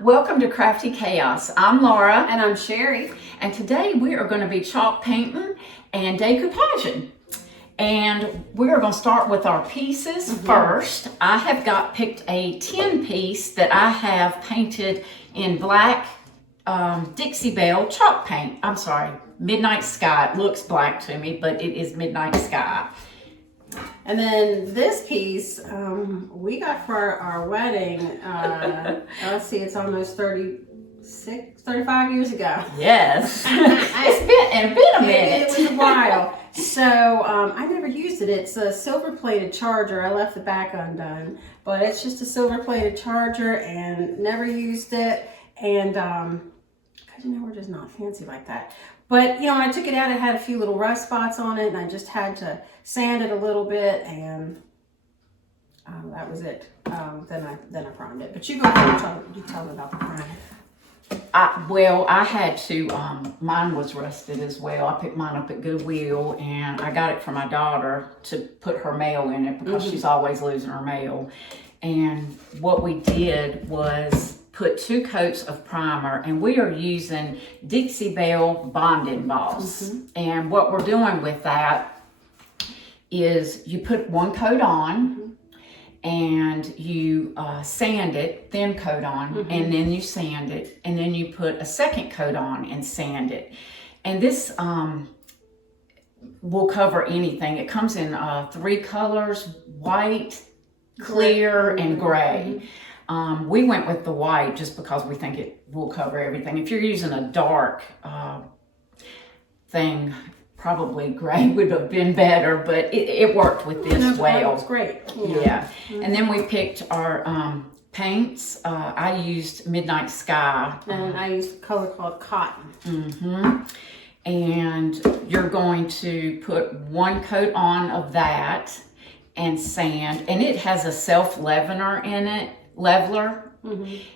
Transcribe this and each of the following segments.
Welcome to Crafty Chaos. I'm Laura. And I'm Sherry. And today we are going to be chalk painting and decoupaging. And we're going to start with our pieces first. I have picked a 10 piece that I have painted in black Dixie Belle chalk paint. I'm sorry, Midnight Sky. It looks black to me, but it is Midnight Sky. And then this piece we got for our wedding. Let's see, it's almost 35 years ago. Yes. It's been a minute. It was a while. So I never used it. It's a silver plated charger. I left the back undone, but it's just a silver plated charger and never used it. And because we're just not fancy like that. But when I took it out, it had a few little rust spots on it, and I just had to sand it a little bit, and that was it. Then I primed it. But you go ahead and tell me about the priming. I had to, mine was rusted as well. I picked mine up at Goodwill, and I got it for my daughter to put her mail in it because she's always losing her mail. And what we did was put 2 coats of primer, and we are using Dixie Belle Bond Boss. And what we're doing with that is you put 1 coat on, and you sand it, thin coat on, and then you sand it, and then you put a 2nd coat on and sand it. And this will cover anything. It comes in 3 colors: white, clear, and gray. We went with the white just because we think it will cover everything. If you're using a dark thing, probably gray would have been better, but it worked with this well. It was great. Yeah. And then we picked our paints. I used Midnight Sky. And I used a color called Cotton. And you're going to put 1 coat on of that and sand. And it has a self-leveler in it.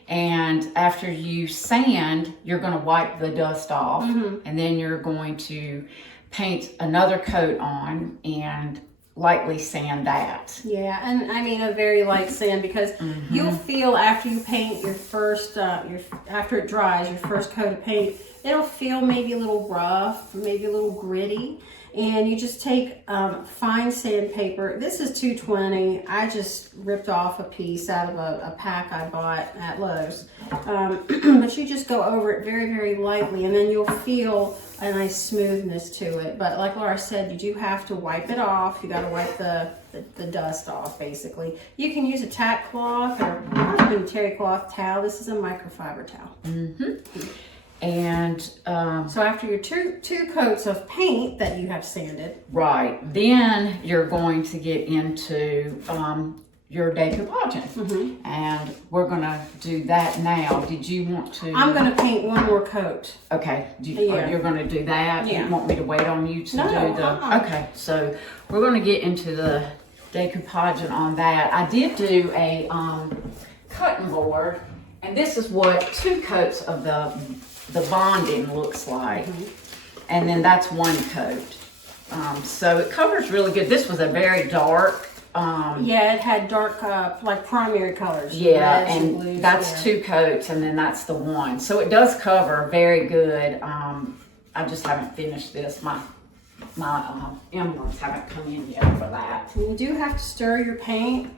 And after you sand, you're going to wipe the dust off, and then you're going to paint another coat on and lightly sand that. Yeah, and I mean a very light sand, because you'll feel after you paint your first, after it dries, your first coat of paint, it'll feel maybe a little rough, maybe a little gritty. And you just take fine sandpaper. This is 220. I just ripped off a piece out of a pack I bought at Lowe's. But you just go over it very, very lightly, and then you'll feel a nice smoothness to it. But like Laura said, you do have to wipe it off. You got to wipe the dust off, basically. You can use a tack cloth or not even a terry cloth towel. This is a microfiber towel. And so after your two coats of paint that you have sanded, right, then you're going to get into your decoupaging, and we're going to do that now. Did you want to? I'm going to paint 1 more coat. Okay, you're going to do that. Yeah. You want me to wait on you to do the? Okay, so we're going to get into the decoupaging on that. I did do a cutting board, and this is what 2 coats of the bonding looks like, and then that's 1 coat. So it covers really good. This was a very dark. Yeah, it had dark, like primary colors. Yeah, reds and blues, that's 2 coats, and then that's the 1. So it does cover very good. I just haven't finished this. My emblems haven't come in yet for that. And you do have to stir your paint.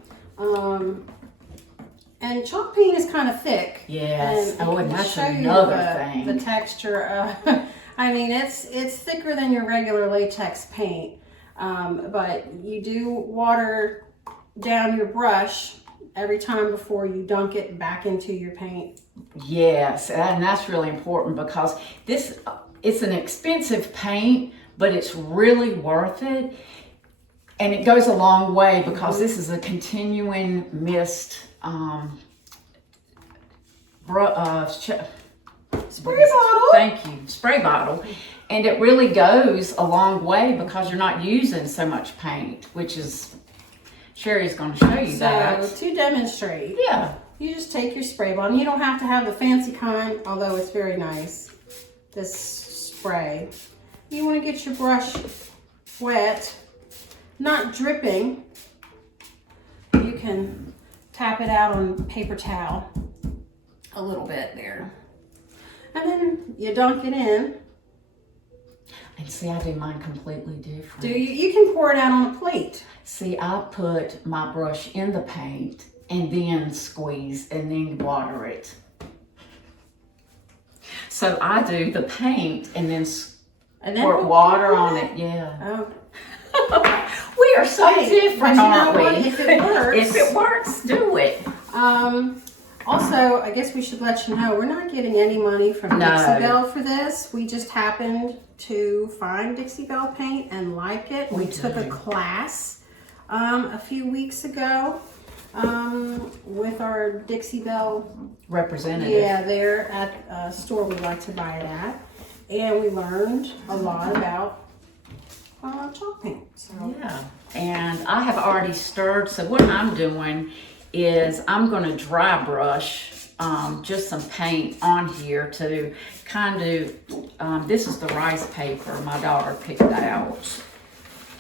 And chalk paint is kind of thick. Yes. And that's show another you thing. The texture. I mean, it's thicker than your regular latex paint. But you do water down your brush every time before you dunk it back into your paint. Yes, and that's really important, because it's an expensive paint, but it's really worth it. And it goes a long way, because this is a continuing mist Spray bottle. Thank you, spray bottle. And it really goes a long way because you're not using so much paint, which is, Sherry's going to show you that. So to demonstrate, yeah, you just take your spray bottle. You don't have to have the fancy kind, although it's very nice, this spray. You want to get your brush wet, not dripping. You can tap it out on paper towel a little bit there. And then you dunk it in. And see, I do mine completely different. Do you? You can pour it out on a plate. See, I put my brush in the paint and then squeeze and then water it. So I do the paint and then pour water on it. Yeah. Oh. We are so different, aren't we? If it works. If it works, do it. Also, I guess we should let you know, we're not getting any money from Dixie Belle for this. We just happened to find Dixie Belle paint and like it. We took a class a few weeks ago with our Dixie Belle representative. Yeah, they're at a store we like to buy it at. And we learned a lot about chalk paint. So. Yeah, and I have already stirred. So what I'm doing is I'm going to dry brush just some paint on here to kind of, this is the rice paper my daughter picked out.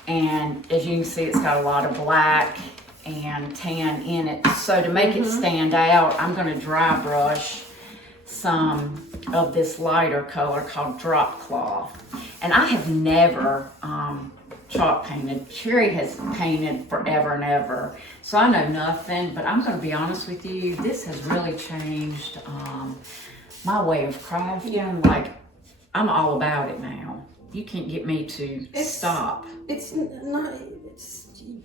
And as you can see, it's got a lot of black and tan in it. So to make it stand out, I'm going to dry brush some of this lighter color called drop cloth. And I have never chalk painted. Sherry has painted forever and ever, so I know nothing, but I'm going to be honest with you, this has really changed my way of crafting. Like, I'm all about it now. You can't get me to stop. It's not,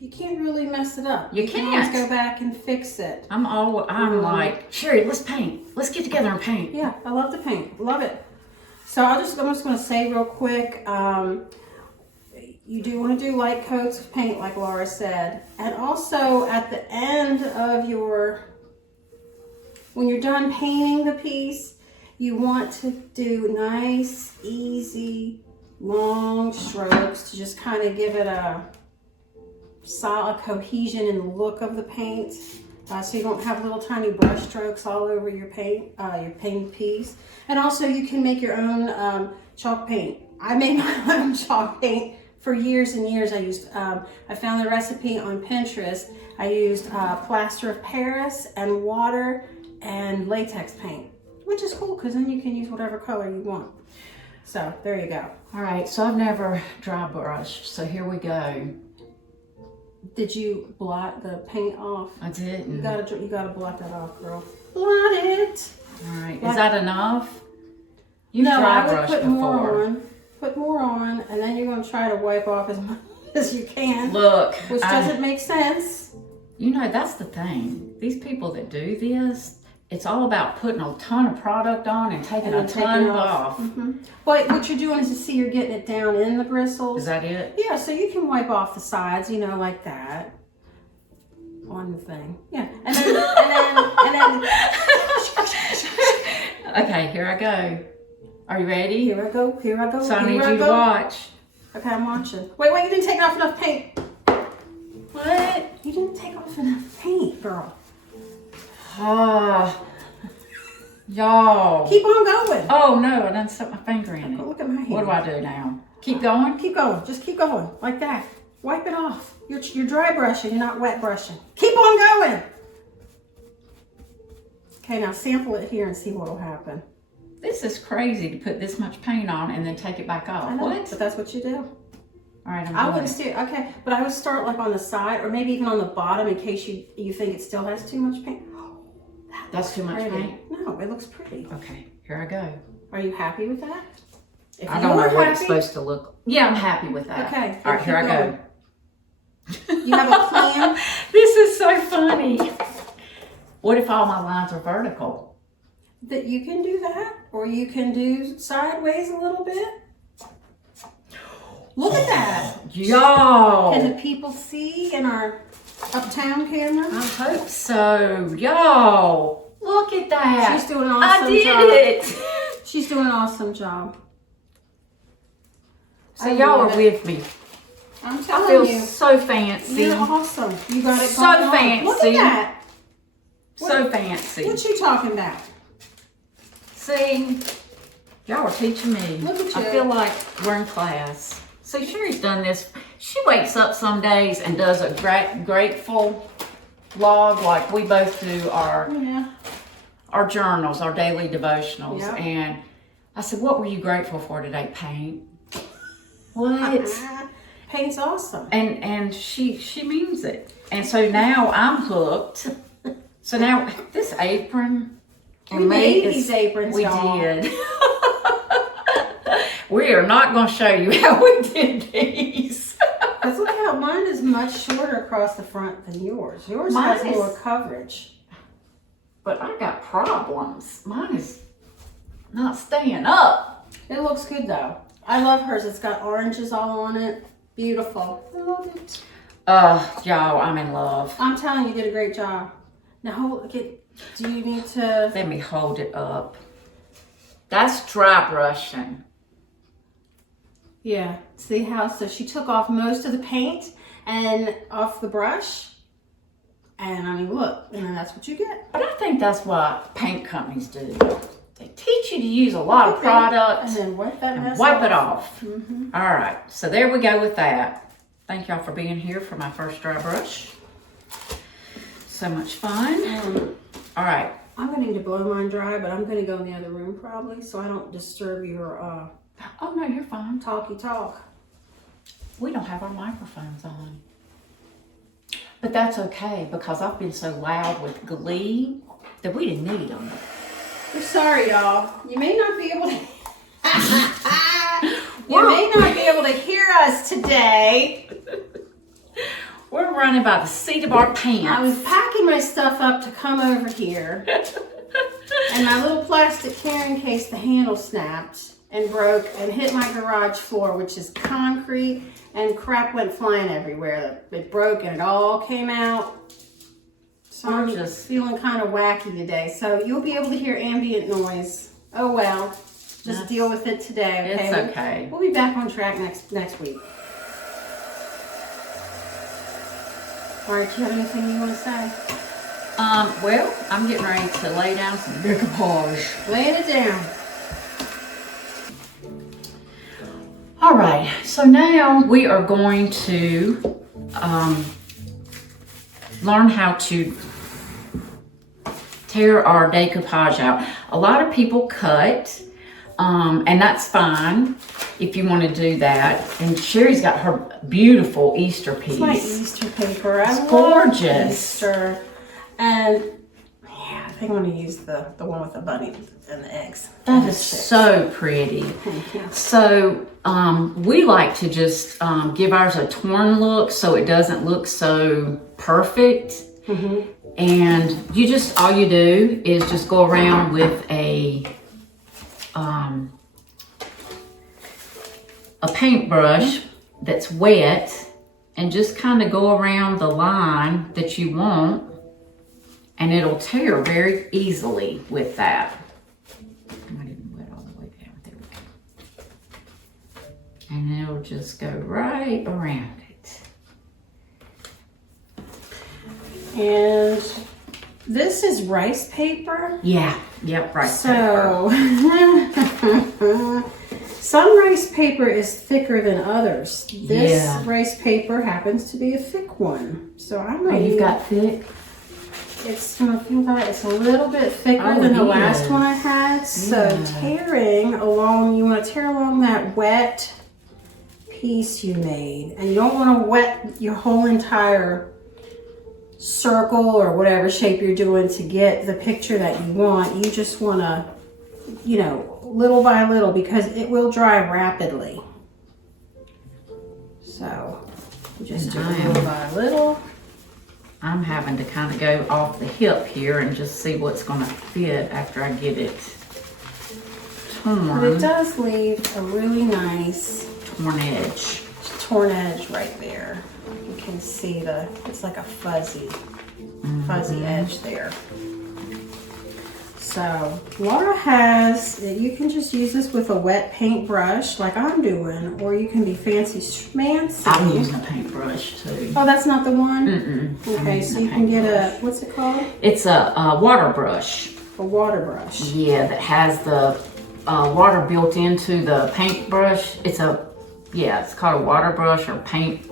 you can't really mess it up. You can't. can't. Go back and fix it. I'm like, Sherry, let's paint. Let's get together and paint. Yeah, I love to paint. Love it. So I'm just going to say real quick, you do want to do light coats of paint like Laura said. And also at the end of when you're done painting the piece, you want to do nice, easy, long strokes to just kind of give it a solid cohesion in the look of the paint. So you don't have little tiny brush strokes all over your paint piece. And also you can make your own chalk paint. I made my own chalk paint for years and years. I used, I found the recipe on Pinterest. I used plaster of Paris and water and latex paint, which is cool because then you can use whatever color you want. So there you go. All right, so I've never dry brushed, so here we go. Did you blot the paint off? I didn't. You gotta blot that off, girl. Blot it. All right, is that enough? You No, dry I would brushed put before. more on. Put more on, and then you're going to try to wipe off as much as you can. Look, which doesn't make sense. You know, that's the thing. These people that do this, it's all about putting a ton of product on and taking a ton off. But what you're doing is, you see, you're getting it down in the bristles. Is that it? Yeah, so you can wipe off the sides, you know, like that. On the thing. Yeah. And then. Okay, here I go. Are you ready? Here I go. So I need you to watch. Okay, I'm watching. Wait, you didn't take off enough paint. What? You didn't take off enough paint, girl. Y'all. Keep on going. Oh no, I done stuck my finger in it. Look at my hand. What do I do now? Keep going? Keep going. Just keep going. Like that. Wipe it off. You're dry brushing. You're not wet brushing. Keep on going. Okay, now sample it here and see what will happen. This is crazy to put this much paint on and then take it back off. I know, What? but that's what you do. All right, I wouldn't steer. Okay, but I would start like on the side or maybe even on the bottom in case you think it still has too much paint. That's too much paint? No, it looks pretty. Okay, here I go. Are you happy with that? If I don't know what it's supposed to look. Yeah, I'm happy with that. Okay. All right, here I go. You have a plan? This is so funny. What if all my lines are vertical? That you can do that, or you can do sideways a little bit. Look at that. Y'all. Can the people see in our uptown camera? I hope so. Y'all, look at that. She's doing an awesome job. I did it. She's doing an awesome job. So y'all are with me. I'm I telling feel you. so fancy. You're awesome. You got it So going on. fancy. Look at that. So fancy. What you talking about? See, y'all are teaching me. Look at you. I feel like we're in class. See, Sherry's done this. She wakes up some days and does a grateful vlog like we both do our our journals, our daily devotionals. Yep. And I said, what were you grateful for today? Paint. What? Paint's awesome. And she means it. And so now I'm hooked. So now this apron. We made these aprons, We y'all. did. We are not going to show you how we did these. Because look how mine is much shorter across the front than yours. Yours Mine has is- more coverage. But I got problems. Mine is not staying up. It looks good though. I love hers. It's got oranges all on it. Beautiful. I love it. Y'all, I'm in love. I'm telling you, you did a great job. Now, do you need to... Let me hold it up. That's dry brushing. Yeah. See how, so she took off most of the paint and off the brush. And I mean, look, and that's what you get. But I think that's what paint companies do. They teach you to use a lot of product And then wipe that mess wipe it off. Mm-hmm. All right, so there we go with that. Thank y'all for being here for my first dry brush. So much fun. All right. I'm going to need to blow mine dry, but I'm going to go in the other room probably so I don't disturb your Oh, no, you're fine. talky talk. We don't have our microphones on. But that's okay because I've been so loud with glee that we didn't need them. We're sorry, y'all. You may not be able to... You may not be able to hear us today. We're running by the seat of our pants. I was packing my stuff up to come over here. And my little plastic carrying case, the handle snapped and broke and hit my garage floor, which is concrete, and crap went flying everywhere. It broke and it all came out. So I'm just feeling kind of wacky today. So you'll be able to hear ambient noise. Oh well. Just deal with it today, okay? It's okay. We'll be back on track next week. All right, do you have anything you want to say? Well, I'm getting ready to lay down some decoupage. Laying it down. All right, so now we are going to learn how to tear our decoupage out. A lot of people cut, and that's fine if you want to do that. And Sherry's got her beautiful Easter piece. It's my Easter paper. It's love gorgeous. Easter. And yeah, I think I'm going to use the one with the bunny and the eggs. That is so pretty. Thank you. So we like to just give ours a torn look so it doesn't look so perfect. Mm-hmm. And you just, all you do is just go around with a paintbrush that's wet and just kind of go around the line that you want, and it'll tear very easily with that. I didn't wet all the way down. There we go. And it'll just go right around it. And this is rice paper. Yeah, yep, right. So, some rice paper is thicker than others. This rice paper happens to be a thick one. So I'm Oh, going to you've got thick? It's going to feel like it's a little bit thicker than the last one I had. So tearing along, you want to tear along that wet piece you made. And you don't want to wet your whole entire circle or whatever shape you're doing to get the picture that you want. You just want to, you know, little by little, because it will dry rapidly. So you just do little by little. I'm having to kind of go off the hip here and just see what's going to fit after I get it torn. But it does leave a really nice torn edge. Right there. You can see it's like a fuzzy edge there. So Laura has, you can just use this with a wet paintbrush like I'm doing, or you can be fancy schmancy. I'm using a paintbrush too. Oh, that's not the one? Mm-mm. Okay, so you can get a, what's it called? It's a water brush. A water brush. Yeah, that has the water built into the paintbrush. It's called a water brush or paint.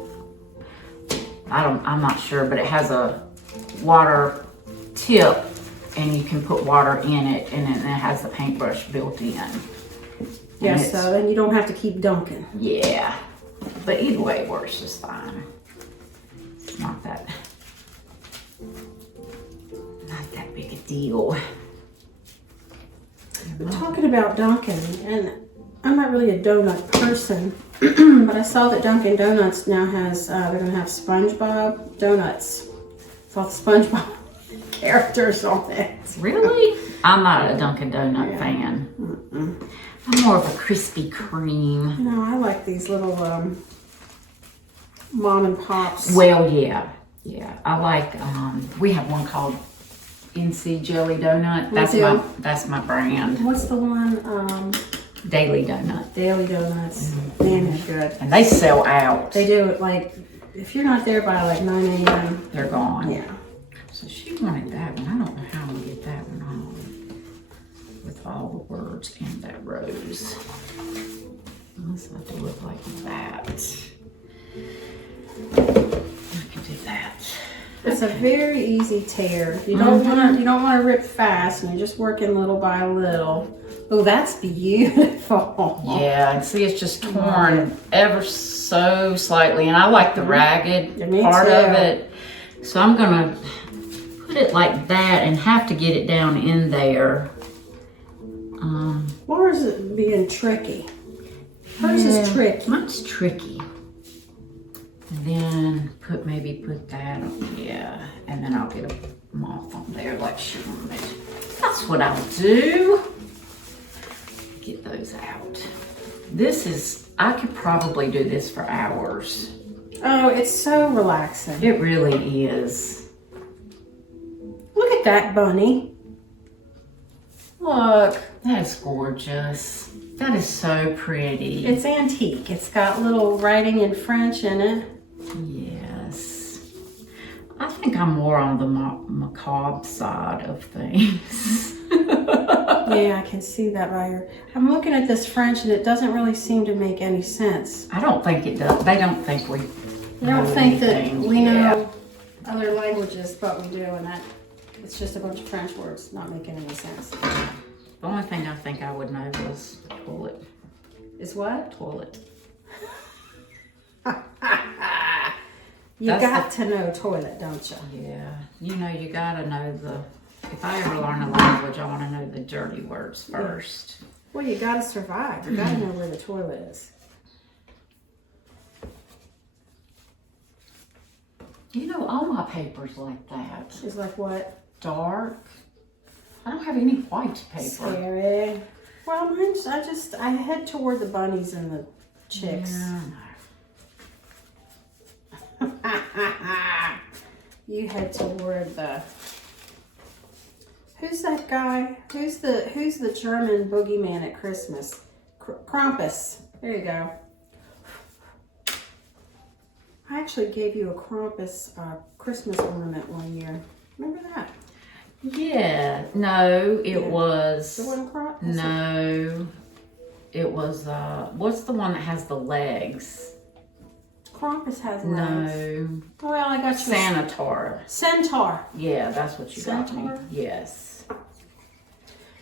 I'm not sure, but it has a water tip and you can put water in it, and then it has the paintbrush built in. Yeah, so then you don't have to keep dunking. Yeah, but either way it works just fine. It's not that big a deal. We're talking about Dunkin', and I'm not really a donut person, but I saw that Dunkin' Donuts now has, they're going to have SpongeBob donuts. It's all the SpongeBob characters on it. Really? I'm not a Dunkin' Donut fan. I'm more of a Krispy Kreme. No, I like these little mom and pops. Well, yeah. I like, we have one called NC Jelly Donut. That's my brand. What's the one? Daily Donut. Daily Donuts. Man, they're good. And they sell out. They do it like, if you're not there by like 9 a.m. They're gone. Yeah. So she wanted that one. I don't know how to get that one on with all the words in that rose. Unless I do it like that. I can do that. It's a very easy tear. You don't want to rip fast, and you're just working little by little. Oh, that's beautiful. Yeah, and see, it's just torn ever so slightly, and I like the ragged part of it. So I'm gonna put it like that and have to get it down in there. Or is it being tricky? Hers is tricky. Mine's tricky. And then maybe put that on, yeah. And then I'll get a moth on there like she wanted. That's what I'll do. Get those out. I could probably do this for hours. Oh, it's so relaxing. It really is. Look at that bunny. Look, that's gorgeous. That is so pretty. It's antique. It's got little writing in French in it. Yes. I think I'm more on the macabre side of things. Yeah, I can see that by your... I'm looking at this French and it doesn't really seem to make any sense. I don't think it does. They don't think we They don't think that we know other languages, but we do, and that it's just a bunch of French words not making any sense. The only thing I think I would know was toilet. Is what? Toilet. You got to know toilet, don't you? Yeah. You know, you gotta know if I ever learn a language, I want to know the dirty words first. Yeah. Well, you gotta survive. You gotta know where the toilet is. You know, all my paper's like that. It's like what? Dark. I don't have any white paper. Scary. Well, mine's, I head toward the bunnies and the chicks. Yeah. You head toward the... Who's that guy? Who's the German boogeyman at Christmas? Krampus. There you go. I actually gave you a Krampus Christmas ornament one year. Remember that? Yeah. No, it was... The one Krampus? No. It was, what's the one that has the legs? Krampus has legs. No. Well, I got you. Centaur. Centaur. Yeah, that's what you got me. Centaur? Yes.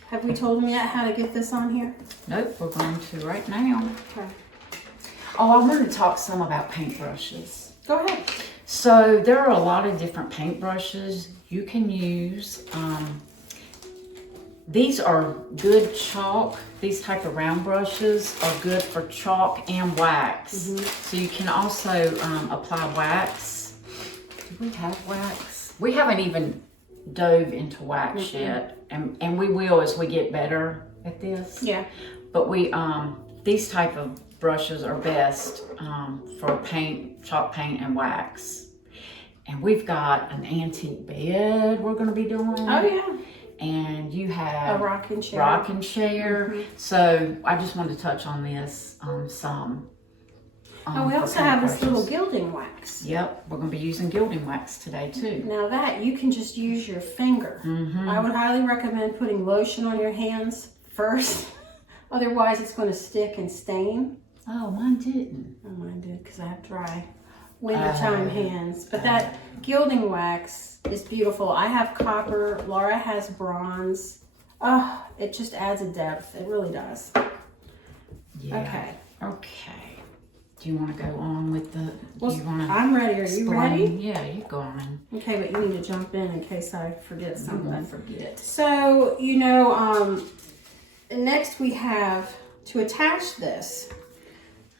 Have we told them yet how to get this on here? Nope, we're going to right now. Okay. Oh, I wanted to talk some about paintbrushes. Go ahead. So there are a lot of different paintbrushes you can use. These are good chalk. These type of round brushes are good for chalk and wax. So you can also apply wax. Do we have wax? We haven't even dove into wax yet, and we will as we get better at this. Yeah. But these type of brushes are best for paint, chalk paint, and wax. And we've got an antique bed we're going to be doing. Oh yeah. And you have a rocking chair. Rocking chair. So I just wanted to touch on this some. And we also have this little gilding wax. Yep, we're going to be using gilding wax today too. Now that you can just use your finger. I would highly recommend putting lotion on your hands first. Otherwise it's going to stick and stain. Oh, mine didn't. Oh, mine did because I have dry. wintertime hands. But that gilding wax is beautiful. I have copper. Laura has bronze. Oh, it just adds a depth. It really does. Yeah. Okay. Okay. Do you want to go on with the? Well, do you want to I'm ready. Are you ready? Yeah, you go on. Okay, but you need to jump in case I forget I something. won't forget. So, next we have to attach this.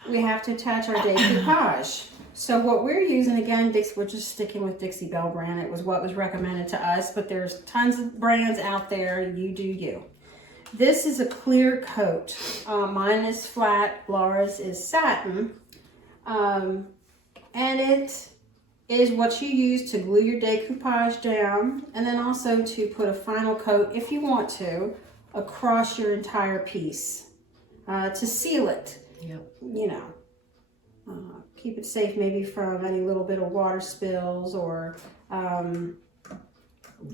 We have to attach our decoupage. So what we're using, again, we're just sticking with Dixie Belle brand. It was what was recommended to us, but there's tons of brands out there. You do you. This is a clear coat. Mine is flat. Laura's is satin. And it is what you use to glue your decoupage down, and then also to put a final coat, if you want to, across your entire piece to seal it. Yep. Keep it safe maybe from any little bit of water spills or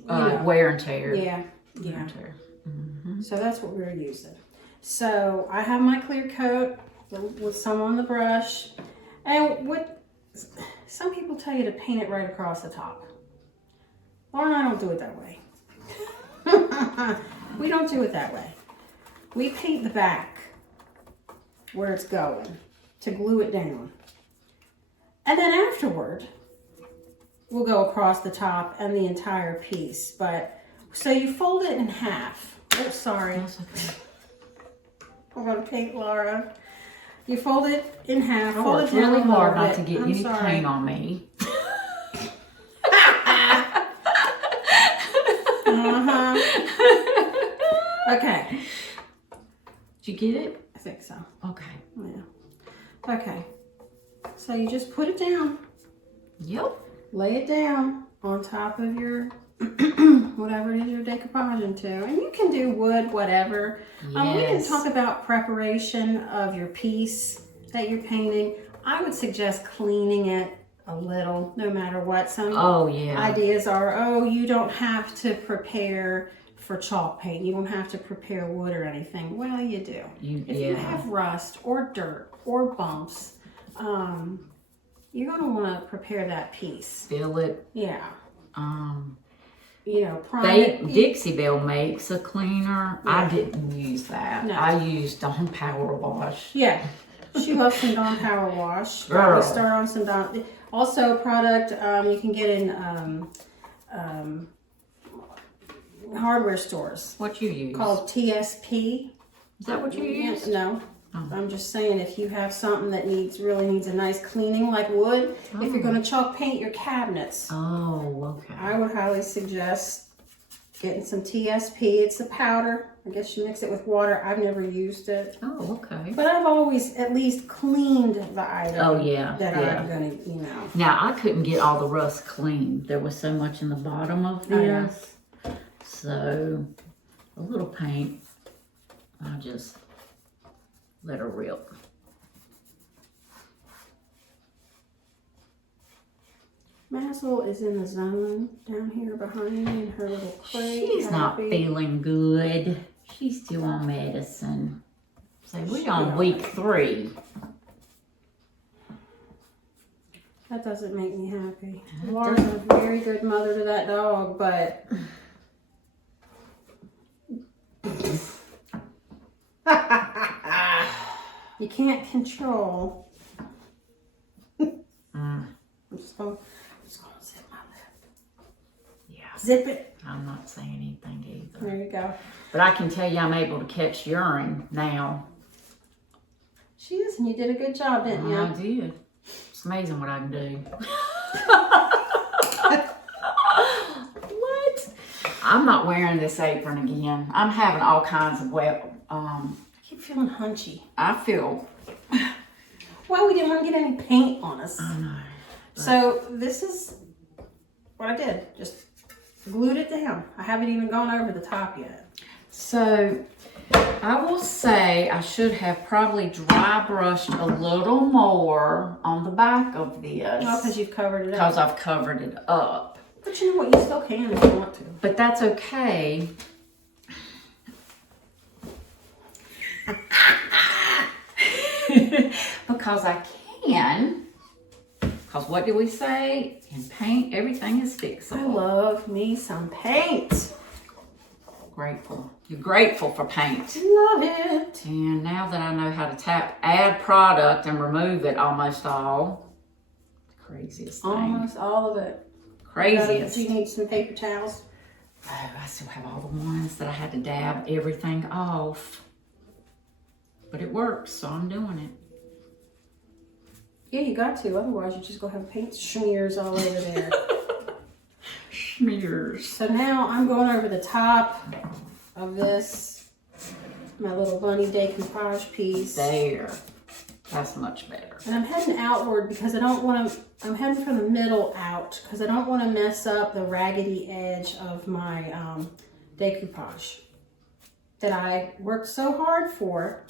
wear and tear. Yeah. Wear and tear. Mm-hmm. So that's what we're using. So I have my clear coat with some on the brush, and what some people tell you to paint it right across the top. Laura and I don't do it that way. We don't do it that way. We paint the back where it's going to glue it down. And then afterward, we'll go across the top and the entire piece. So you fold it in half. Oh, sorry. That's okay. I'm going to paint Laura. You fold it in half. I Fold it worked down really a little hard not bit. to get I'm any sorry. paint on me. Uh-huh. Okay. Did you get it? I think so. Okay. Yeah. Okay. So you just put it down. Yep. Lay it down on top of your whatever it is you're decoupaging into. And you can do wood, whatever. Yes. We didn't talk about preparation of your piece that you're painting. I would suggest cleaning it a little, no matter what. Some ideas are, you don't have to prepare for chalk paint. You don't have to prepare wood or anything. Well, you do. If you have rust or dirt or bumps, you're going to want to prepare that piece. Fill it. Yeah. Prime it. Dixie Belle makes a cleaner. Yeah. I didn't use that. No. I used Dawn Power Wash. Yeah. She loves some Dawn Power Wash. Girl. We'll start on some Dawn. Also, a product you can get in hardware stores. What you use? Called TSP. Is that what you use? No. Oh. I'm just saying, if you have something that really needs a nice cleaning, like wood, if you're going to chalk paint your cabinets, Oh, okay. I would highly suggest getting some TSP. It's a powder. I guess you mix it with water. I've never used it. Oh, okay. But I've always at least cleaned the item that I'm going to, Now, I couldn't get all the rust clean. There was so much in the bottom of this. So, a little paint. I just let her rip. Mazel is in the zone down here behind me in her little crate. She's not feeling good. She's still on medicine. So we're on week 3. That doesn't make me happy. Laura's a very good mother to that dog, but you can't control. I'm just gonna zip my lip. Yeah. Zip it. I'm not saying anything either. There you go. But I can tell you I'm able to catch urine now. She is, and you did a good job, didn't you? I did. It's amazing what I can do. What? I'm not wearing this apron again. I'm having all kinds of I keep feeling hunchy. I feel. Well, we didn't want to get any paint on us. I know. So this is what I did. Just glued it down. I haven't even gone over the top yet. So I will say I should have probably dry brushed a little more on the back of this. Oh, because you've covered it up. Because I've covered it up. But you know what? You still can if you want to. But that's okay. Because I can Because what did we say? In paint, everything is fixable. I love me some paint. Grateful. You're grateful for paint. Love it. And now that I know how to add product and remove it almost all. Craziest thing. Almost all of it. Craziest. Do you need some paper towels? Oh, I still have all the ones that I had to dab everything off. But it works, so I'm doing it. Yeah, you got to. Otherwise, you're just going to have paint smears all over there. Smears. So now I'm going over the top of this, my little bunny decoupage piece. There. That's much better. And I'm heading outward because I don't want to, I'm heading from the middle out because I don't want to mess up the raggedy edge of my decoupage that I worked so hard for.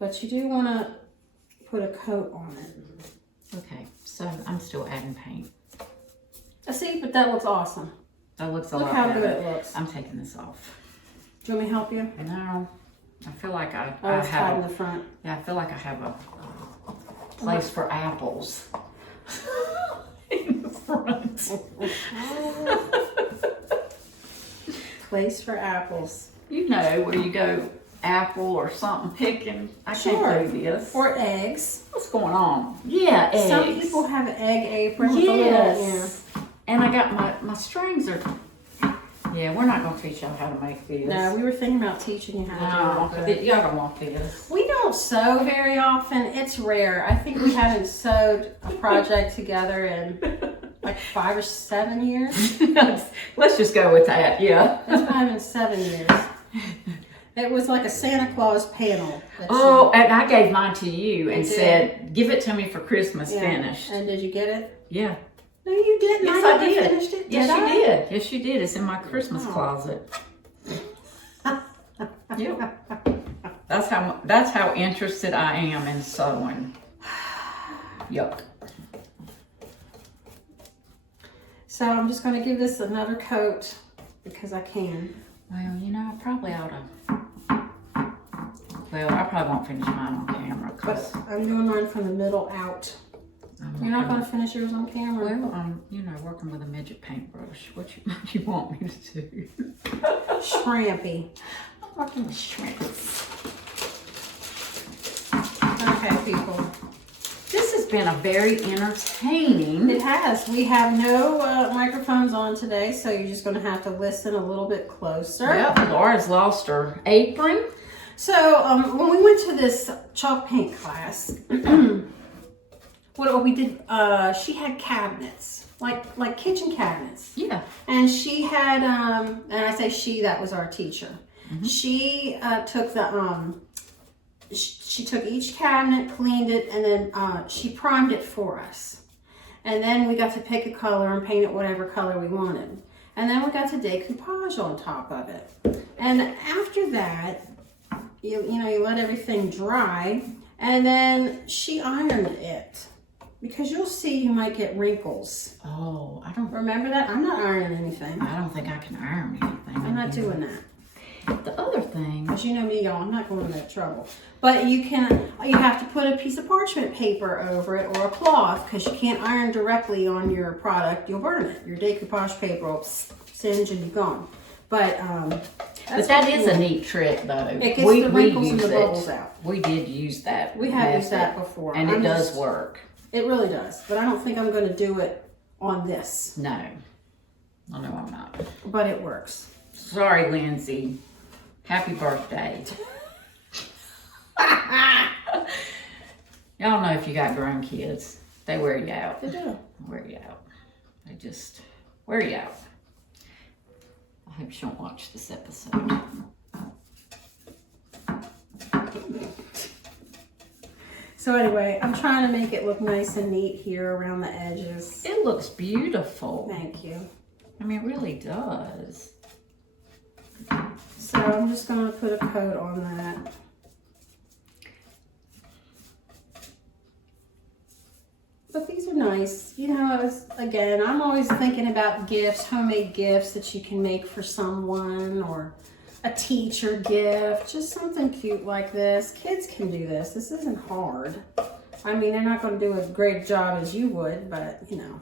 But you do want to put a coat on it. Okay, so I'm still adding paint. I see, but that looks awesome. That looks a Look lot how better. good it looks. I'm taking this off. Do you want me to help you? No, I feel like I It's tight in have. the front. Yeah, I feel like I have a place for apples in the front. Place for apples. You know where you go apple or something picking. I Sure. can't do this. Or eggs. What's going on? Yeah, eggs. Some people have an egg apron. with a Yes. little, And I got my strings are. Yeah, we're not gonna teach y'all how to make this. No, we were thinking about teaching you how to do it. y'all don't want this. We don't sew very often. It's rare. I think we haven't sewed a project together in like 5 or 7 years. Let's just go with that. Yeah. It's probably been 7 years. It was like a Santa Claus panel. that Oh, and I gave mine to you and You did? said, "Give it to me for Christmas, Yeah. finished." And did you get it? Yeah. No, you didn't. Yes, I I never did. finished it. Yes, Did you I? did. Yes, you did. It's in my Christmas Oh. closet. Yep. That's how interested I am in sewing. Yuck. So I'm just going to give this another coat because I can. Well, you know, I probably ought to. Well, I probably won't finish mine on camera But because I'm doing mine from the middle out. You're not going to finish yours on camera? Well, I'm, working with a midget paintbrush. What you want me to do? Shrimpy. I'm working with shrimps. Okay, people. This has been a very entertaining. It has. We have no microphones on today, so you're just going to have to listen a little bit closer. Yep, Laura's lost her apron. So when we went to this chalk paint class, what we did, she had cabinets, like kitchen cabinets. Yeah. And she had, and I say she, that was our teacher. Mm-hmm. She took the, she took each cabinet, cleaned it, and then she primed it for us. And then we got to pick a color and paint it whatever color we wanted. And then we got to decoupage on top of it. And after that, you let everything dry, and then she ironed it. Because you'll see you might get wrinkles. Oh, I don't Remember that? I'm not ironing anything. I don't think I can iron anything. I'm not doing that. The other thing. Because you know me, y'all, I'm not going to that trouble. But you have to put a piece of parchment paper over it or a cloth because you can't iron directly on your product. You'll burn it. Your decoupage paper will singe and be gone. But that is a neat trick, though. It gets the wrinkles and the bubbles out. We did use that. We have used that before. And it does work. It really does. But I don't think I'm going to do it on this. No. I know I'm not. But it works. Sorry, Lindsay. Happy birthday. Y'all know if you got grown kids, they wear you out. They do. Wear you out. They just wear you out. I hope she don't watch this episode. So anyway, I'm trying to make it look nice and neat here around the edges. It looks beautiful. Thank you. I mean, it really does. So I'm just going to put a coat on that. But these are nice. You know, again, I'm always thinking about gifts, homemade gifts that you can make for someone, or a teacher gift, just something cute like this. Kids can do this. This isn't hard. I mean, they're not going to do as great a job as you would, but you know.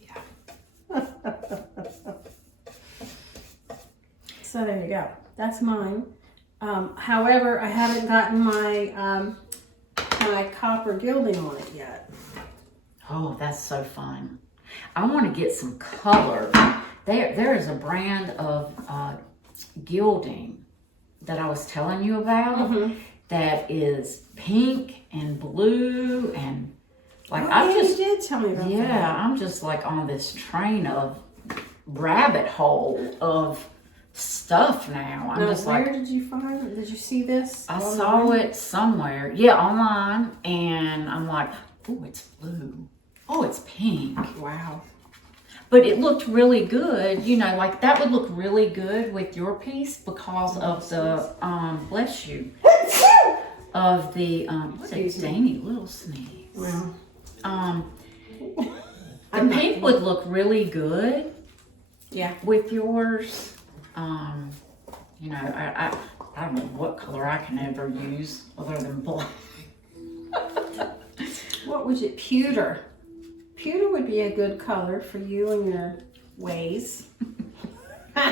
Yeah. So there you go. That's mine. However, I haven't gotten my my copper gilding on it yet. Oh, that's so fun. I want to get some color. There is a brand of gilding that I was telling you about that is pink and blue and like you did tell me about that. Yeah, I'm just like on this train of rabbit hole of stuff now. I'm just where like, did you find it? Did you see this? I saw it somewhere. Yeah, online, and I'm like, oh, it's blue. Oh, it's pink. Wow. But it looked really good, you know, like that would look really good with your piece because of the, bless you, of the, what a dainty little sneeze. Wow. The pink would look really good. Yeah. With yours. You know, I don't know what color I can ever use other than black. What was it? Pewter. Pewter would be a good color for you and your ways. Look,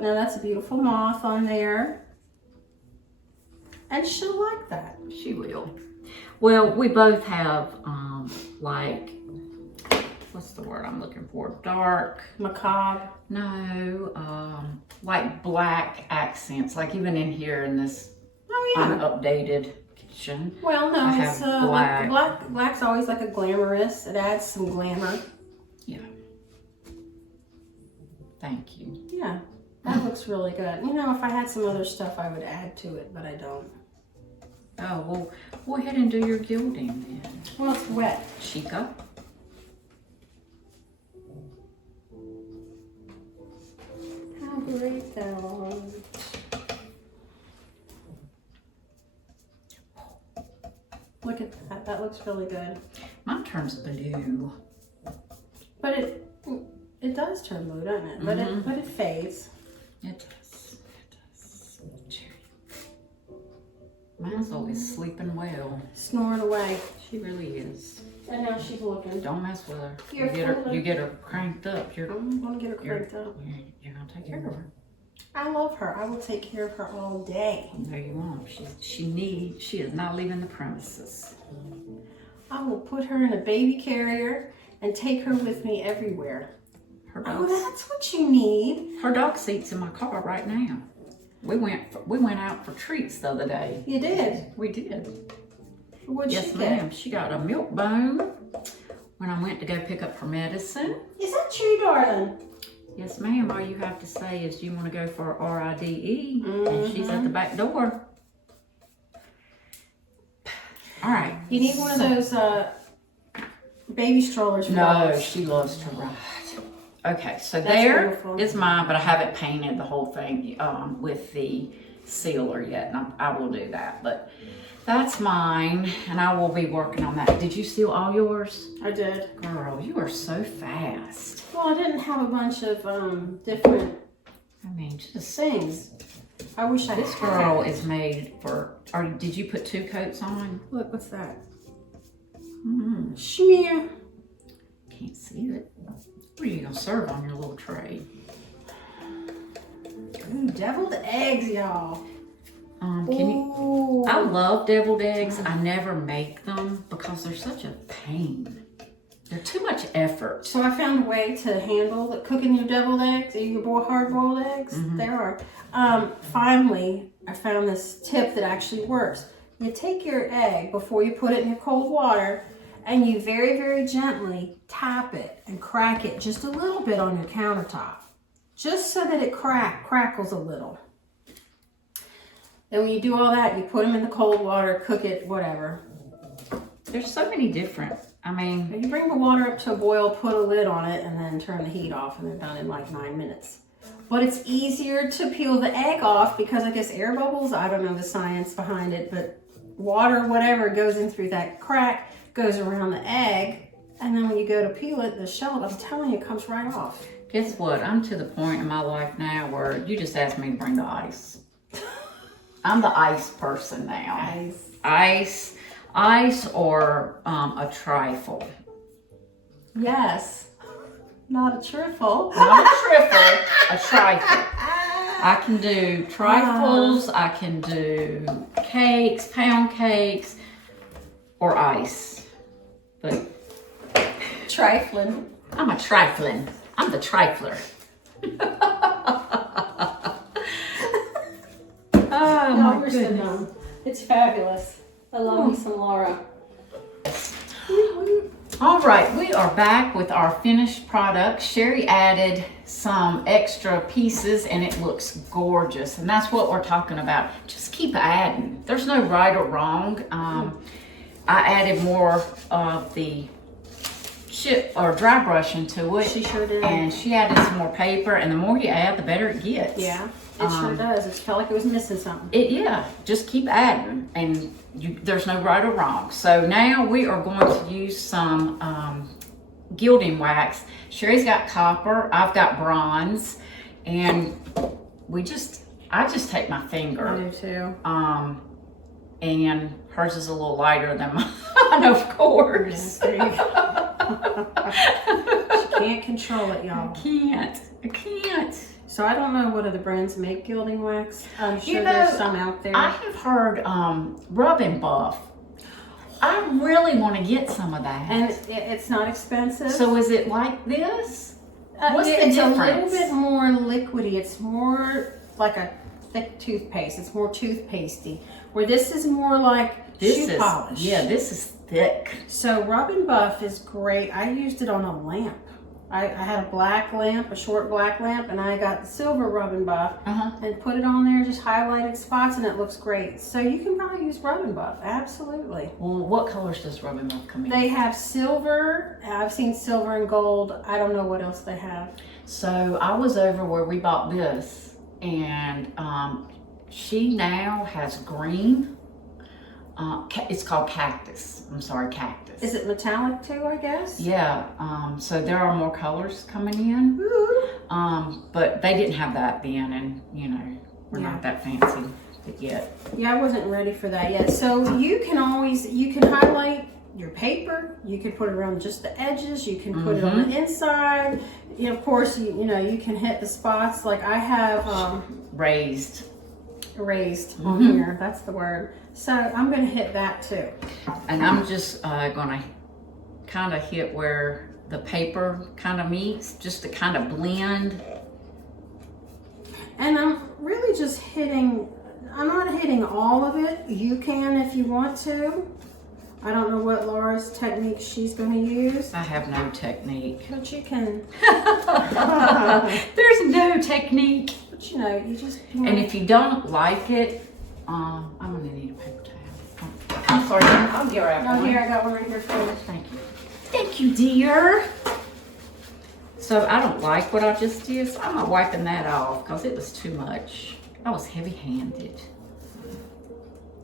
now that's a beautiful moth on there. And she'll like that. She will. Well, we both have, like, what's the word I'm looking for? Dark. Macabre. No, like black accents, like even in here in this Oh, yeah. unupdated kitchen. Well, no, I it's have black. like black's always like a glamorous. It adds some glamour. Yeah. Thank you. Yeah, that looks really good. You know, if I had some other stuff, I would add to it, but I don't. Oh, well, go ahead and do your gilding then. Well, it's wet. Chica. How great that was. Look at that. That looks really good. Mine turns blue. But it does turn blue, doesn't it? But it fades. It does. It does. Cherry. Mine's always sleeping well. Snoring away. She really is. And now she's looking. Don't mess with her. You're You get her cranked up. I'm gonna get her cranked up. You're gonna take care of her. I love her. I will take care of her all day. No, you won't. She is not leaving the premises. I will put her in a baby carrier and take her with me everywhere. Oh, that's what you need. Her dog seat's in my car right now. We went out for treats the other day. You did? We did. What'd Yes, she get? ma'am. She got a milk bone when I went to go pick up her medicine. Is that true, darling? Yes, ma'am. All you have to say is, do you want to go for RIDE? And she's at the back door. All right. You need one of those baby strollers for No, dogs. she loves to ride. Okay, so That's there beautiful. is mine, but I haven't painted the whole thing with the sealer yet, and I will do that. But that's mine, and I will be working on that. Did you seal all yours? I did. Girl, you are so fast. Well, I didn't have a bunch of different I mean, just things. I wish I this had. girl is made for. Or did you put 2 coats on? Look, what's that? Mm-hmm. Schmear. Can't see it. What are you gonna serve on your little tray? Ooh, deviled eggs, y'all. Can you? I love deviled eggs. I never make them because they're such a pain. They're too much effort. So I found a way to handle cooking your deviled eggs, your hard-boiled eggs. There are. Finally, I found this tip that actually works. You take your egg before you put it in your cold water, and you very, very gently tap it and crack it just a little bit on your countertop, just so that it crackles a little. Then when you do all that, you put them in the cold water, cook it, whatever. There's so many different. I mean, You bring the water up to a boil, put a lid on it, and then turn the heat off, and they're done in like 9 minutes. But it's easier to peel the egg off because I guess air bubbles, I don't know the science behind it, but water, whatever, goes in through that crack, goes around the egg, and then when you go to peel it, the shell, I'm telling you, it comes right off. guess what? I'm to the point in my life now where you just ask me to bring the ice. I'm the ice person now. Ice. Ice or a trifle. Yes. Not a trifle. Not a trifle, a trifle. I can do trifles, I can do cakes, pound cakes, or ice. But Trifling. I'm a trifling. I'm the trifler. Oh No, my we're so goodness. dumb. It's fabulous. I love me some Laura. All right, we are back with our finished product. Sherry added some extra pieces and it looks gorgeous. And that's what we're talking about. Just keep adding. There's no right or wrong. I added more of the chip or dry brush into it. She sure did. And she added some more paper, and the more you add, the better it gets. Yeah, it sure does. It felt like it was missing something. Yeah, just keep adding, and there's no right or wrong. So now we are going to use some gilding wax. Sherry's got copper, I've got bronze, and I just take my finger. I do too. And hers is a little lighter than mine, of course. Yes, there you go. She can't control it, y'all. I can't. So I don't know what other brands make gilding wax. I'm sure You know, there's some out there. I have heard Rub and Buff. I really want to get some of that. And it's not expensive. So is it like this? What's the it's difference? a little bit more liquidy. It's more like a thick toothpaste. It's more toothpastey. Where this is more like shoe polish. Yeah, this is thick. So Rub and Buff is great. I used it on a lamp. I had a black lamp, a short black lamp, and I got the silver Rub and Buff and put it on there, just highlighted spots, and it looks great. So you can probably use Rub and Buff, absolutely. Well, what colors does Rub and Buff come in? They have silver. I've seen silver and gold. I don't know what else they have. So I was over where we bought this, and she now has green. It's called Cactus. I'm sorry, Cactus. Is it metallic too, I guess? Yeah. So there are more colors coming in. Ooh. But they didn't have that then, and we're not that fancy yet. Yeah, I wasn't ready for that yet. So you can highlight your paper. You can put it around just the edges. You can put it on the inside. Of course, you can hit the spots. Like I have Raised on here. That's the word. So I'm going to hit that too. And I'm just going to kind of hit where the paper kind of meets, just to kind of blend. And I'm really just I'm not hitting all of it. You can if you want to. I don't know what Laura's technique she's going to use. I have no technique. But you can. There's no technique. But you just. And if you don't like it, I'm going to need a paper towel. I'm sorry, I'll get right No, here, I got one right here for you. Thank you. Thank you, dear. So I don't like what I just did, so I'm not wiping that off because it was too much. I was heavy-handed.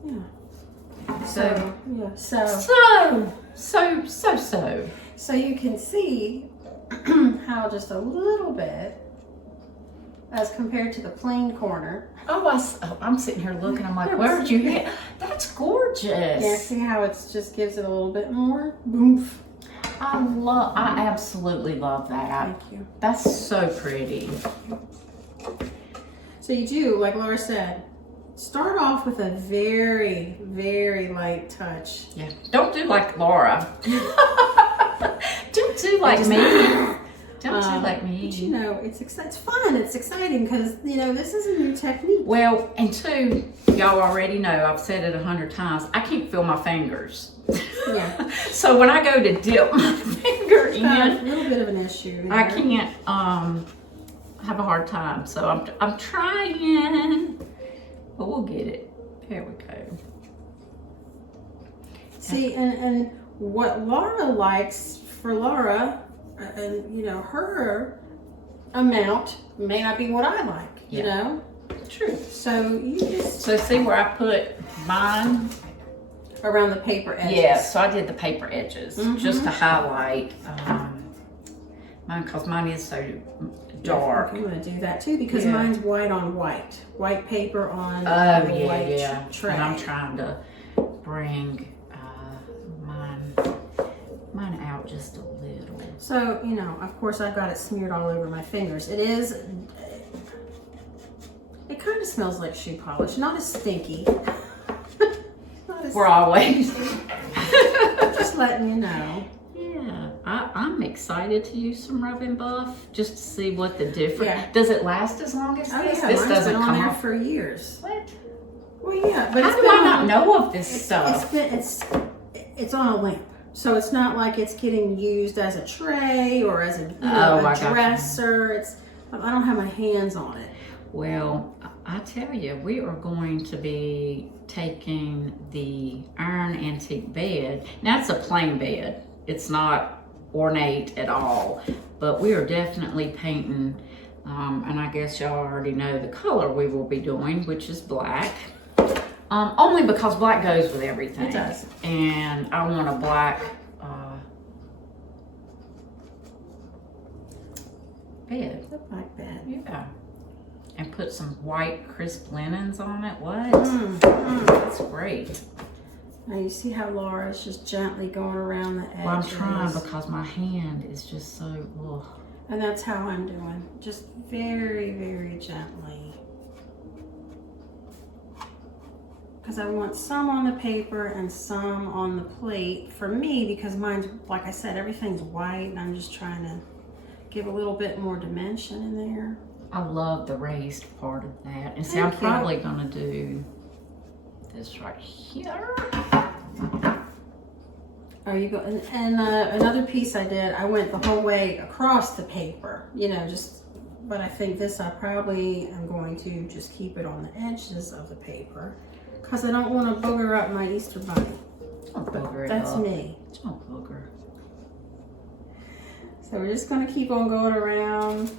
Yeah. So you can see how just a little bit, as compared to the plain corner. I'm sitting here looking. I'm like, where did you get? That's gorgeous. Yeah, see how it just gives it a little bit more boof. I absolutely love that. Thank you. That's so pretty. So you do, like Laura said, start off with a very, very light touch. Yeah. Don't do like Laura. Don't do like me. Don't do like me. But it's fun. It's exciting because this is a new technique. Well, and two, y'all already know. I've said it 100 times. I can't feel my fingers. Yeah. So when I go to dip my finger in, a little bit of an issue there. I can't. Have a hard time. So I'm trying, but we'll get it. There we go. See, and what Laura likes for Laura, and her amount may not be what I like. True. So you just see where I put mine around the paper edges. Yeah. So I did the paper edges just to highlight mine, because mine is so dark. I'm going to do that too because mine's white on white. White paper on white tray. And I'm trying to bring mine out just a little. So, you know, of course I've got it smeared all over my fingers. It kind of smells like shoe polish. Not as stinky. We're always. Just letting you know. Yeah, I'm excited to use some Rub and Buff just to see what the difference. Yeah. Does it last as long as this? Yeah, This mine's doesn't been come on there off for years. What? Well, yeah, but How do I not know of this stuff? It's on a lamp, so it's not like it's getting used as a tray or as a a dresser. I don't have my hands on it. Well, I tell you, we are going to be taking the iron antique bed. Now it's a plain bed. It's not ornate at all, but we are definitely painting, and I guess y'all already know the color we will be doing, which is black. Only because black goes with everything. It does. And I want a black bed. A black bed. Yeah. And put some white crisp linens on it. What? That's great. Now you see how Laura's just gently going around the edges. Well, I'm trying because my hand is just so, ugh. And that's how I'm doing. Just very, very gently. Because I want some on the paper and some on the plate for me, because mine's, like I said, everything's white, and I'm just trying to give a little bit more dimension in there. I love the raised part of that. And see, I'm probably going to do this right here. Oh, you go, and another piece I did, I went the whole way across the paper, you know, but I think this I probably am going to just keep it on the edges of the paper, because I don't want to booger up my Easter bunny. Don't booger it That's up. me. Don't booger. So we're just going to keep on going around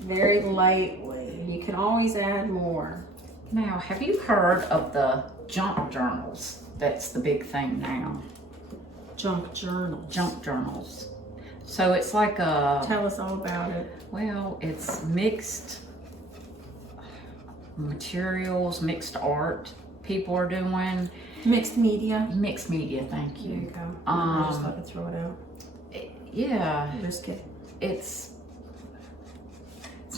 very lightly. You can always add more. Now, have you heard of the junk journals? That's the big thing now. Junk journals. Junk journals. So it's like a... Tell us all about it. Well, it's mixed materials, mixed art people are doing. Mixed media. Mixed media, thank you. There you go. I just thought to throw it out. Yeah. Risk it. It's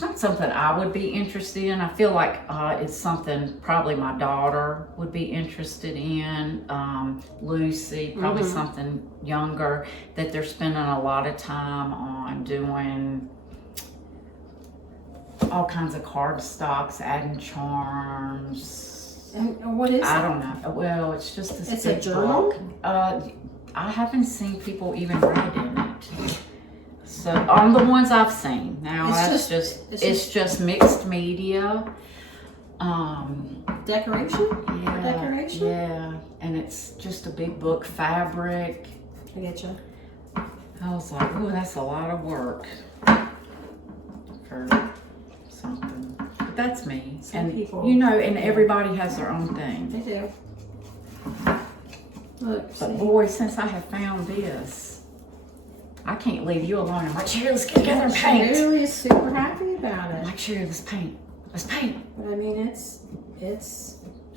not something I would be interested in. I feel like it's something probably my daughter would be interested in. Lucy, probably something younger, that they're spending a lot of time on doing all kinds of card stocks, adding charms. And what is it? I don't know. Well, it's just this It's big a journal? book. I haven't seen people even write in it. So on the ones I've seen, now it's just mixed media. Decoration? Yeah, Decoration? yeah, and it's just a big book, fabric. I get you. I was like, oh, that's a lot of work for something. But that's me. Some people, you know, and everybody has their own thing. They do. Look, But see? boy, since I have found this, I can't leave you alone. I'm like, Sherry, let's get together and paint. Shirley is super happy about I'm it. like, Sherry, let's paint. Let's paint. But I mean, it's.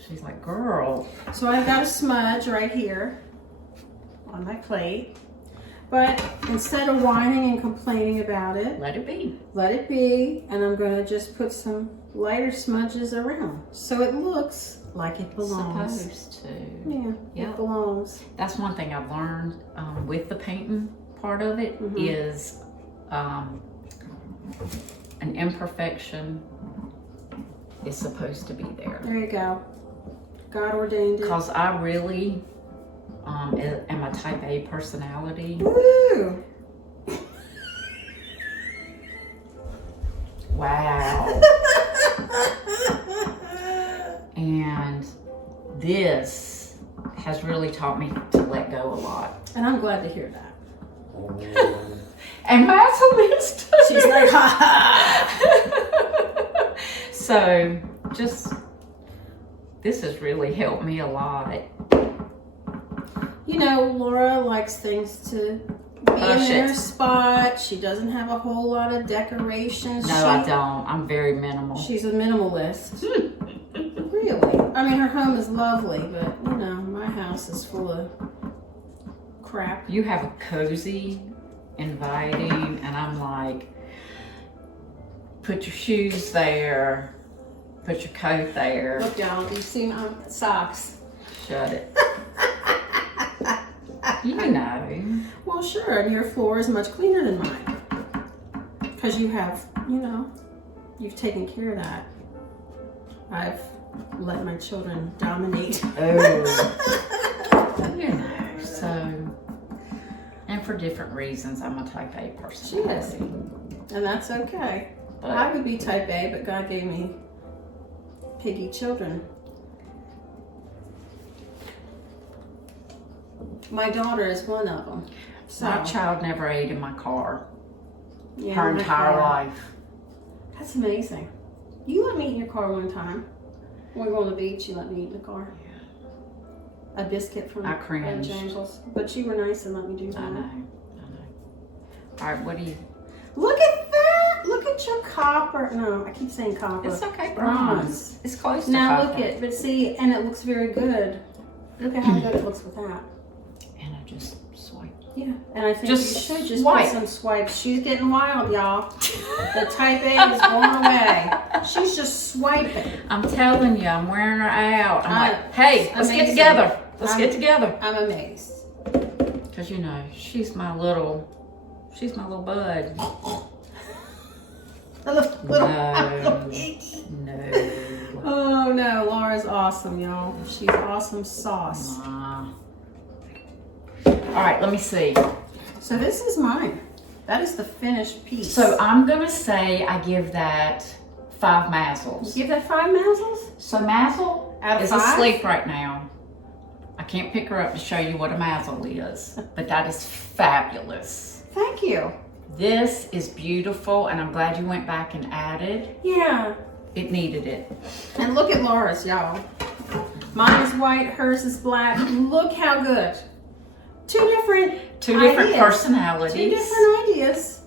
She's like, girl. So I've got a smudge right here on my plate. But instead of whining and complaining about it, Let it be. let it be. And I'm going to just put some lighter smudges around, so it looks like it belongs. Supposed to. Yeah, Yeah. it belongs. That's one thing I've learned with the painting part of it is an imperfection is supposed to be there. There you go. God ordained it. Because I really am a type A personality. Woo! Wow. And this has really taught me to let go a lot. And I'm glad to hear that. And Matt's a list too. She's like, ha ha. So this has really helped me a lot. You know, Laura likes things to being in her spot. She doesn't have a whole lot of decorations. No, I don't. I'm very minimal. She's a minimalist. Really? I mean, her home is lovely, but you know, my house is full of crap. You have a cozy, inviting, and I'm like, put your shoes there, put your coat there. Look, y'all, you see my socks? Shut it. You know. Well, sure, and your floor is much cleaner than mine. Because you have, you know, you've taken care of that. I've let my children dominate. Oh. You know, so, and for different reasons, I'm a type A person. She is. And that's okay. But I would be type A, but God gave me piggy children. My daughter is one of them. So, my child never ate in my car yeah, her my entire car. life. That's amazing. You let me eat in your car one time. When we were on the beach, you let me eat in the car. A biscuit from I cringed. Bojangles. But you were nice and let me do that. I know. All right, what do you? Look at that! Look at your copper. No, I keep saying copper. It's okay, bronze. It's close to Now copper. look at, but see, and it looks very good. Look at how good it looks with that. And I just swipe. Yeah, and I think Just you should just swipe. put some swipes. She's getting wild, y'all. The type A is going away. She's just swiping. I'm telling you, I'm wearing her out. I'm like, It's hey, let's get amazing. together. Let's get together. I'm amazed. Cause you know, she's my little bud. A little No. baby. No. Oh no, Laura's awesome, y'all. She's awesome sauce. All right, let me see. So this is mine. That is the finished piece. So I'm gonna say I give that 5 You mazzles. give that 5 mazzles? So Mazzle Out of is 5? asleep right now. I can't pick her up to show you what a Mazzle is, but that is fabulous. Thank you. This is beautiful, and I'm glad you went back and added. Yeah. It needed it. And look at Laura's, y'all. Mine is white, hers is black. Look how good. Two different ideas. Personalities. 2 different ideas.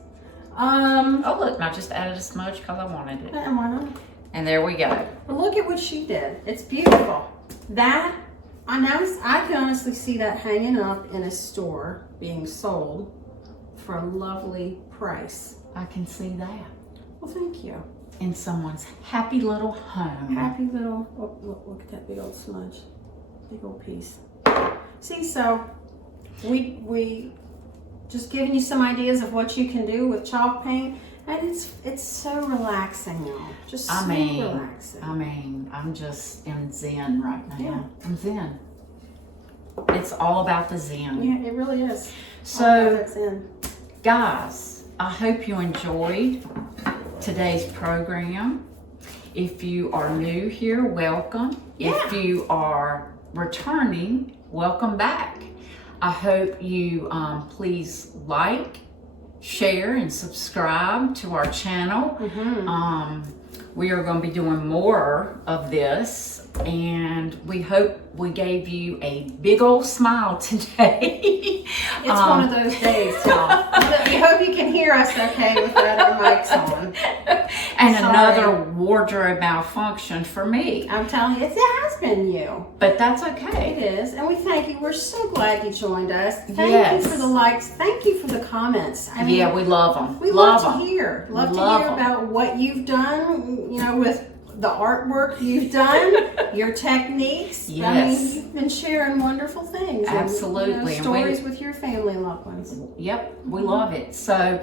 Oh look, and I just added a smudge because I wanted it. And why not? And there we go. But look at what she did. It's beautiful. That, I can honestly see that hanging up in a store being sold for a lovely price. I can see that. Well, thank you. In someone's happy little home. Happy little, oh, look at that big old smudge. Big old piece. See, so we just giving you some ideas of what you can do with chalk paint, and it's so relaxing, y'all. Just so relaxing. I'm just in zen right now. Yeah. I'm zen. It's all about the zen. Yeah, it really is. So, That's in. guys, I hope you enjoyed today's program. If you are new here, welcome. If you are returning, welcome back. I hope you please like, share, and subscribe to our channel. We are going to be doing more of this, and we hope we gave you a big old smile today. It's one of those days, y'all. We hope you can hear us okay without our mics on. And Sorry. another wardrobe malfunction for me. I'm telling you, it has been you. But that's okay. It is, and we thank you. We're so glad you joined us. Thank Yes. you for the likes. Thank you for the comments. I mean, Yeah, we love them. we love to them. hear. Love to Love hear 'em. about what you've done, you know, with the artwork you've done, your techniques. I Yes. mean, you've been sharing wonderful things. Absolutely. And, And stories with your family and loved ones. Yep, we love it. So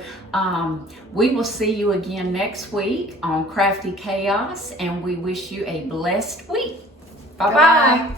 we will see you again next week on Crafty Chaos, and we wish you a blessed week. Bye-bye. Bye-bye.